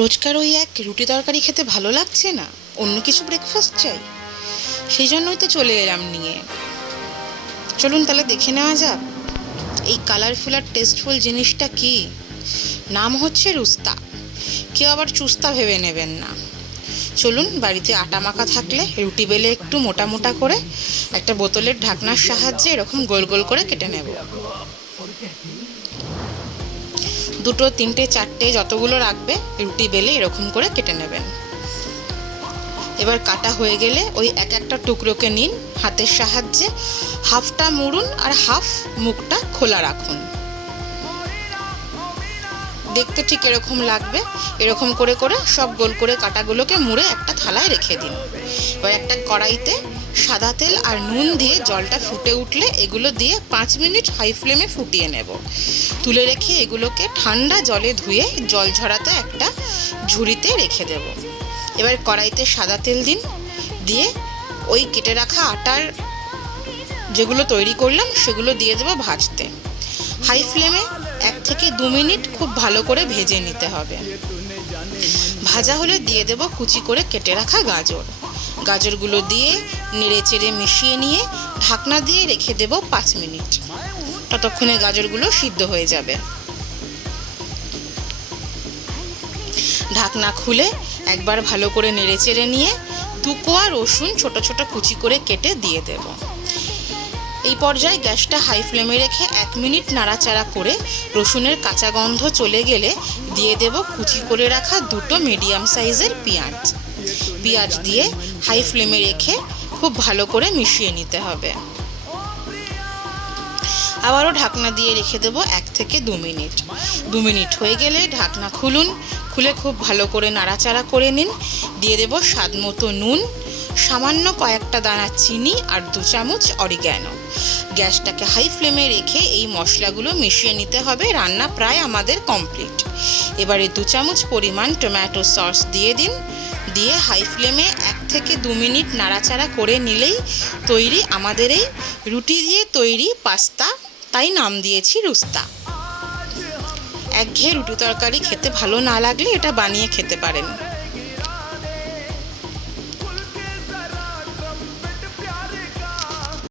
রোজকার ওই এক রুটি তরকারি খেতে ভালো লাগছে না, অন্য কিছু ব্রেকফাস্ট চাই। সেই জন্যই তো চলে এলাম নিয়ে। চলুন তাহলে দেখে নেওয়া যাক এই কালারফুল আর টেস্টফুল জিনিসটা কি। নাম হচ্ছে রুস্তা। কেউ আবার চুস্তা ভেবে নেবেন না। চলুন, বাড়িতে আটা মাখা থাকলে রুটি বেলে একটু মোটা মোটা করে একটা বোতলের ঢাকনার সাহায্যে এরকম গোল গোল করে কেটে নেব। দুটো, তিনটে, চারটে যতগুলো রাখবে রুটি বেলে এরকম করে কেটে নেবেন। এবার কাটা হয়ে গেলে ওই এক একটা টুকরোকে নিন, হাতের সাহায্যে হাফটা মুড়ুন আর হাফ মুখটা খোলা রাখুন। দেখতে ঠিক এরকম লাগবে। এরকম করে করে সব গোল করে কাটাগুলোকে মুড়ে একটা থালায় রেখে দিন। এবার একটা কড়াইতে সাদা তেল আর নুন দিয়ে জলটা ফুটে উঠলে এগুলো দিয়ে 5 মিনিট হাই ফ্লেমে ফুটিয়ে নেব। তুলে রেখে এগুলোকে ঠান্ডা জলে ধুয়ে জল ঝরাতে একটা ঝুড়িতে রেখে দেব। এবার কড়াইতে সাদা তেল দিন, দিয়ে ওই কেটে রাখা আটার যেগুলো তৈরি করলাম সেগুলো দিয়ে দেবো ভাজতে। হাই ফ্লেমে 1 থেকে 2 মিনিট খুব ভালো করে ভেজে নিতে হবে। ভাজা হলে দিয়ে দেব কুচি করে কেটে রাখা গাজর। গাজরগুলো দিয়ে নেড়ে চেড়ে মিশিয়ে নিয়ে ঢাকনা দিয়ে রেখে দেব 5 মিনিট। ততক্ষণে গাজরগুলো সিদ্ধ হয়ে যাবে। ঢাকনা খুলে একবার ভালো করে নেড়ে চেড়ে নিয়ে 2 কোয়া রসুন ছোট ছোট কুচি করে কেটে দিয়ে দেব। এই পর্যায়ে গ্যাসটা হাই ফ্লেমে রেখে 1 মিনিট নাড়াচাড়া করে রসুনের কাঁচা গন্ধ চলে গেলে দিয়ে দেব কুচি করে রাখা 2টো মিডিয়াম সাইজের পেঁয়াজ দিয়ে হাই ফ্লেমে রেখে খুব ভালো করে মিশিয়ে নিতে হবে। আবারও ঢাকনা দিয়ে রেখে দেব 1 থেকে 2 মিনিট। 2 মিনিট হয়ে গেলে ঢাকনা খুলুন। খুলে খুব ভালো করে নাড়াচাড়া করে নিন। দিয়ে দেব স্বাদ মতো নুন, সামান্য কয়েকটা দানা চিনি আর 2 চামচ অরিগ্যানো। গ্যাসটাকে হাই ফ্লেমে রেখে এই মশলাগুলো মিশিয়ে নিতে হবে। রান্না প্রায় আমাদের কমপ্লিট। এবারে 2 চামচ পরিমাণ টমেটো সস দিয়ে দিন। দিয়ে হাই ফ্লেমে 1 থেকে 2 মিনিট নাড়াচাড়া করে নিলেই তৈরি আমাদের এই রুটি দিয়ে তৈরি পাস্তা, তাই নাম দিয়েছি রুস্তা। একঘেয়ে রুটি তরকারি খেতে ভালো না লাগলে এটা বানিয়ে খেতে পারেন।